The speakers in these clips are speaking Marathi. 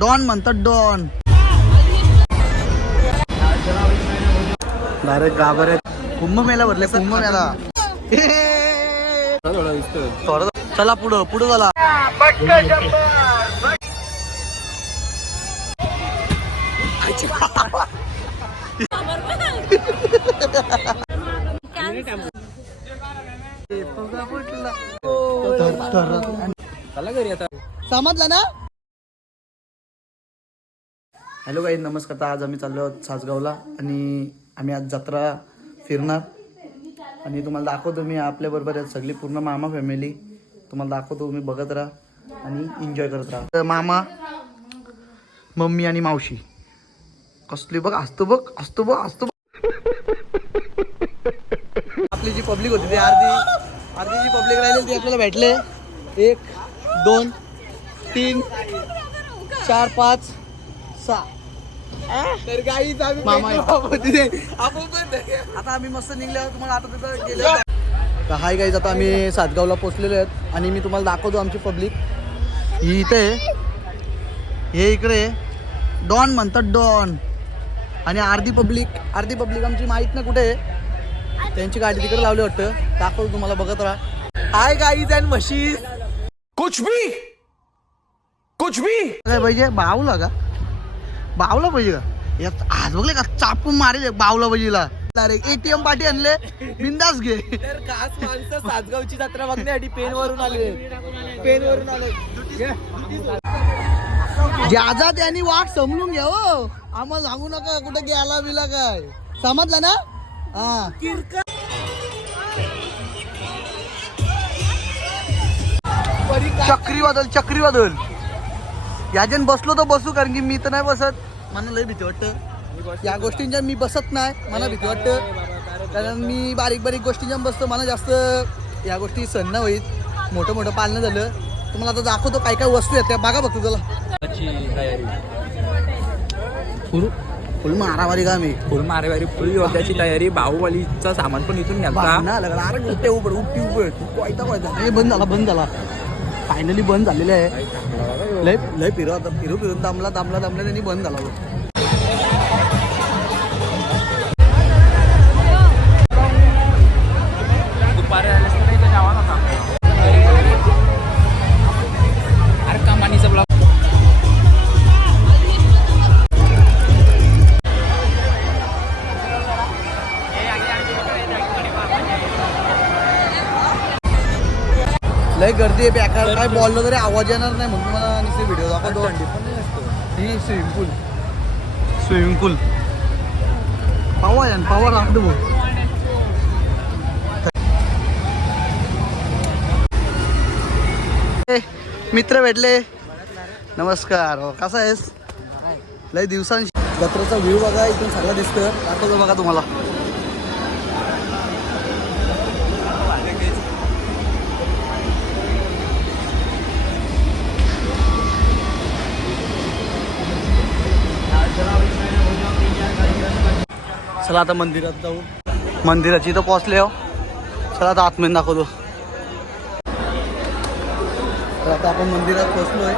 डॉन म्हणतात डॉन. डायरेक्ट गाभार आहेत. कुंभमेळा भरले कुंभमेळा. चला पुढं पुढं झाला. समजलं ना. हॅलो गाईज, नमस्कार. तर आज आम्ही चाललो आहोत सासगावला आणि आम्ही आज जत्रा फिरणार आणि तुम्हाला दाखवतो. मी आपल्याबरोबर आहेत सगळी पूर्ण मामा फॅमिली. तुम्हाला दाखवतो, तुम्ही बघत राहा आणि एन्जॉय करत राहा. तर मामा, मम्मी आणि मावशी कसली बघ असतो बघ असतो बघ असतो. आपली जी पब्लिक होती ती अर्धी जी पब्लिक राहिली ती आपल्याला भेटले. 1 2 3 4 5 6. तर गाईच मामा आता आम्ही मस्त निघले. तुम्हाला आता तिथं गेलो. तर हाय गाईज, आता आम्ही सासगावला पोचलेलो आहेत आणि मी तुम्हाला दाखवतो आमची पब्लिक. ही इथे हे इकडे डॉन म्हणतात डॉन आणि अर्धी पब्लिक आमची माहीत नाही कुठे आहे. त्यांची गाडी तिकडे लावली वाटतं. दाखवतो तुम्हाला, बघत राहा. हाय गाईज अँड म्हशी. कुछ भी काय पाहिजे? बावला पाहिजे का? यात आज बघले का चापून मारेल बावला पाहिजेला. ATM पाठी आणले, बिंदास घे. तर खास माणसं सासगावची जत्रा बघण्यासाठी पेनवरून आले. ज्याचा त्यांनी वाट समजून घ्या. हो, आम्हाला सांगू नका कुठे गेला बिला काय. समजलं ना. हा, चक्रीवादळ याच्यान बसलो तर बसू, कारण की मी तर नाही बसत. मला लय भीती वाटतं या गोष्टींच्या. मी बसत नाही, मला भीती वाटतं. कारण मी बारीक गोष्टींच्या बसतो. मला जास्त या गोष्टी सण नाही होईत. मोठं पालनं झालं. तुम्हाला आता दाखवतो काय काय वस्तू आहेत त्या. बघा बघतो तुला फुल मारामारी का मी फुल मारेवारी फुल योद्ध्याची तयारी. बाहुबलीचा सामान पण इथून बंद झाला. फायनली बंद झालेलं आहे. लय फिरून दामला त्यांनी बंद झाला. अरे कमानीचा ब्लॉक. लय गर्दी आहे बेकार. काय बोललं तरी आवाज येणार नाही म्हणून मला नुसते व्हिडिओ दाखवतो. ही स्विमिंग पूल पावा लागतो भाऊ. मित्र भेटले. नमस्कार. कसा आहेस? लय दिवसांनी. जत्रेचा व्ह्यू बघा, इथून सगळं दिसतं. दाखवतो बघा तुम्हाला. चला आता मंदिरात जाऊ. मंदिराची इथं पोहोचले हो. चला आता आतमध्ये दाखवतो. तर आता आपण मंदिरात पोहोचलोय.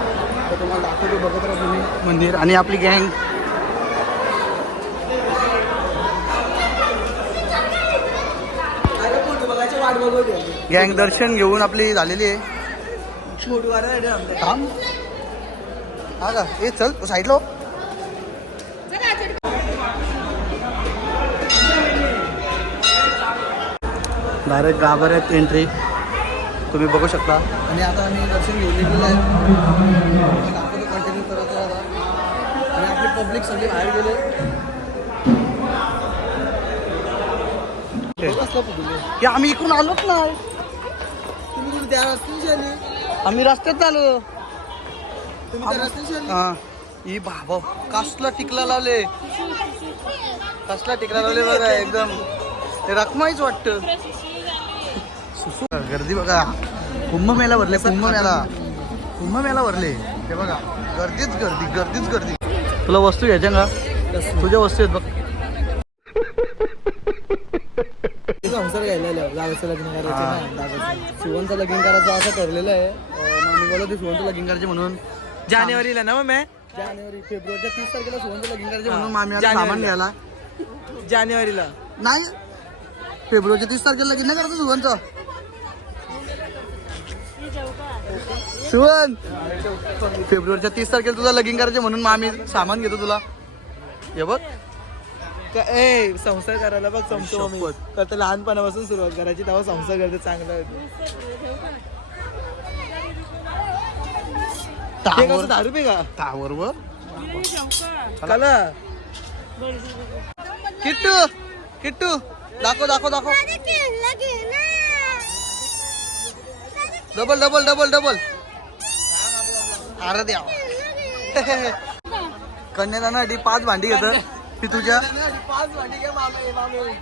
तर तुम्हाला दाखवतो, बघत राहा तुम्ही मंदिर. आणि आपली गँग दर्शन घेऊन आपली झालेली आहे. थांब. हा का? ए चल साईडला. डायरेक्ट गाभार आहेत एंट्री, तुम्ही बघू शकता. आणि आता आम्ही दर्शन घेऊन निघलेलं आहे. कंटिन्यू करत राहता. आणि आपली पब्लिक सगळी बाहेर गेले. आम्ही इकडून आलोच नाही. तुम्ही त्या रस्त्याने आम्ही रस्त्यात आलो. तुम्ही त्या रस्त्याने हा. ही बाबा कसला टिकला लावले बघा. एकदम ते रखमाईच वाटतं. गर्दी बघा. कुंभमेळा भरले. कुंभमेळा भरले. ते बघा, गर्दीच गर्दी. तुला वस्तू घ्यायच्या का? तुझ्या वस्तू आहेत बघ. संसार घ्यायला जावंचं लग्न करायचं ना. शिवनचं लगीन करायचं असं ठरलेलं आहे. मी बोलत शिवनचं लगीन करायचे म्हणून जानेवारीला ना. मग जानेवारी फेब्रुवारीच्या 30 तारखेला सुवनचं लगीन करायचे म्हणून मामी आता सामान घ्यायला जानेवारीला नाही फेब्रुवारीच्या 30 तारखेला लगीन नाही करायचं सुवनचं. सुवन फेब्रुवारीच्या 30 तारखेला तुझं लगीन करायचे म्हणून मामी सामान घेतो तुला. हे बघ ए संसार करायला बघ समजतो मी. शपथ. तर ते लहानपणापासून सुरुवात करायची तेव्हा संसार करते चांगला होतो. ते कसं 10 रुपये का बरोबर कला किट्टू किट्टू दाखव दाखव दाखव डबल डबल डबल डबल. अरे द्या कन्यादानासाठी 5 भांडी घेत ती तुझ्या 5 भांडी घ्या मामे.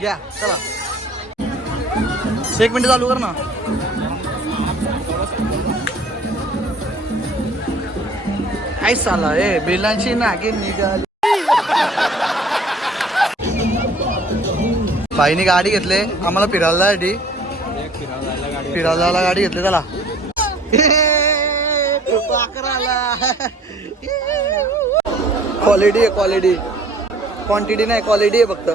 घ्या चला 1 मिनिट चालू कर ना. काय साला ए बेलांची नागे निघाली. बाईने गाडी घेतले आम्हाला फिरायला जायसाठी. फिरायला जायला गाडी घेतली त्याला क्वालिटी आहे क्वालिटी क्वांटिटी नाही क्वालिटी आहे फक्त.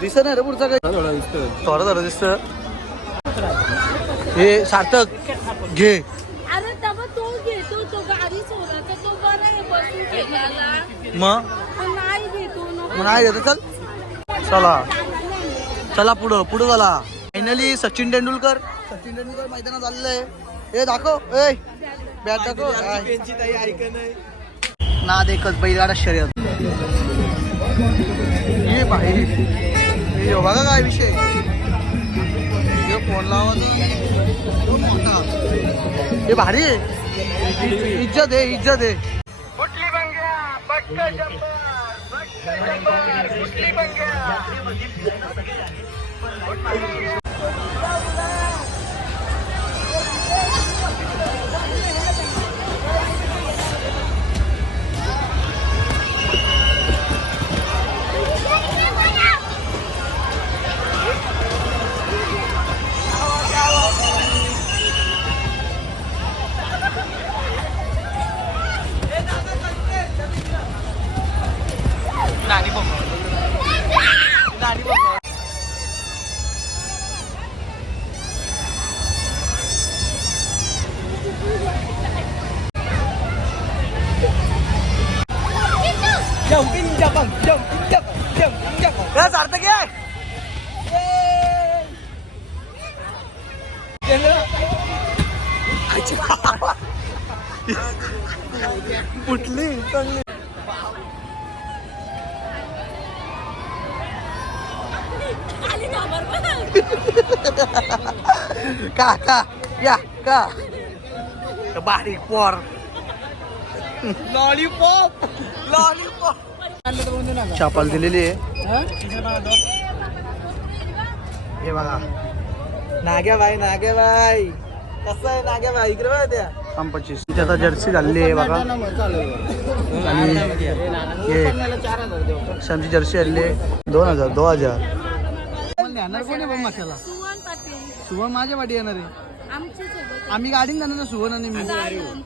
दिसत नाही रे पुढचा काही थोडं थोडं दिसत. हे सार्थक घे. अरे तेव्हा तो घेतो तो गाडी सोडायचा तो बरा आहे बसून गेला मग नाही घेतो मग नाही घेतो. चल चला चला पुढं पुढं चला. फायनली सचिन तेंडुलकर मैदानात आलेलं आहे. हे दाखव ए बॅट दाखव. त्यांची ताई ऐक नाही. ना देखत बैलगाडा शर्यत. ये भाई हे बघा काय विषय. हे फोन लावा हे भारी आहे. इज्जत आहे इज्जत आहे. सार्थक आहे. कुठली चांगली का का या का बारीक पोर लॉलीपॉप चापाल दिलेली आहे. हे बघा नाग्या बाई कसं आहे नाग्या बाई इकडे बघा त्या 25 तिथे आता जर्सी झालेली आहे बघा. आणि हे शामची जर्सी आलेली आहे 2000 येणार कोणी बघ माशाला. सुवन पाटील सुवण माझ्या वाटी येणार आहे. आमच्या सोबत आम्ही गाडीन जाणार ना सुवण आणि मी.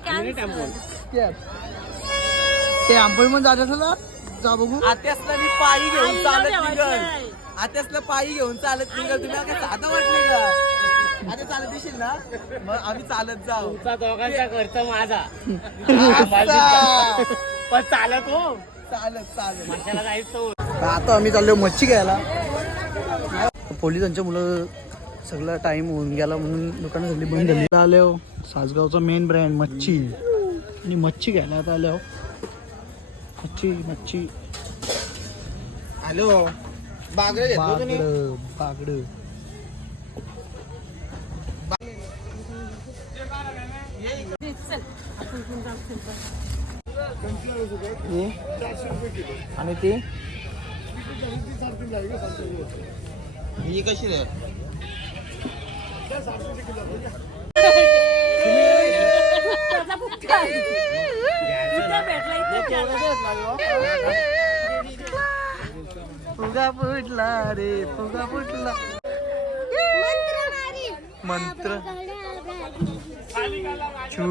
कॅन्सल ते अपॉइंटमेंट जात असेल ना जा बघू. आत्यासला मी पायी घेऊन चालत निघल. आत्यासला पायी घेऊन चालत निघल. तुला काय साधं वाटलं का? आता चालत येशील ना मग आम्ही चालत जाऊ. दोघांचा खर्च माझा असा. पण चालत हो चालत माशाला जायचं. आता आम्ही चाललो मच्छी घ्यायला. पोलिसांच्या मुलं सगळा टाइम होऊन गेला म्हणून दुकानं सगळी बंद झाली. आलो सासगावचा मेन ब्रँड मच्छी आणि मच्छी घ्यायला आता आलो. मच्छी हॅलो बागडे घेतलो तुम्ही. बागड आणि ती ही कशी रे. फुगा फुटला रे फुगा फुटला. मंत्र छू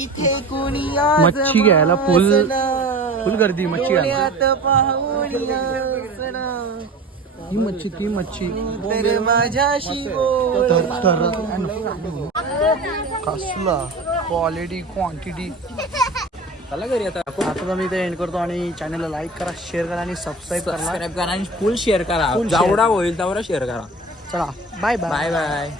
इथे कोणी आज मच्छी घ्यायला फुल मासला, गर्दी मच्छी घ्यायला. डोळ्यात पाहुणी हसला, ती मच्छी तर माझ्याशी बोल. कसला क्वालिटी क्वांटिटी. चला घरी आता आता तर मी इथे एंड करतो आणि चॅनलला लाईक करा, शेअर करा आणि सबस्क्राईब करा. सबस्क्राईब करा आणि फुल शेअर करा. Full share जेवढा होईल तेवढा शेअर करा. चला बाय बाय. Bye bye.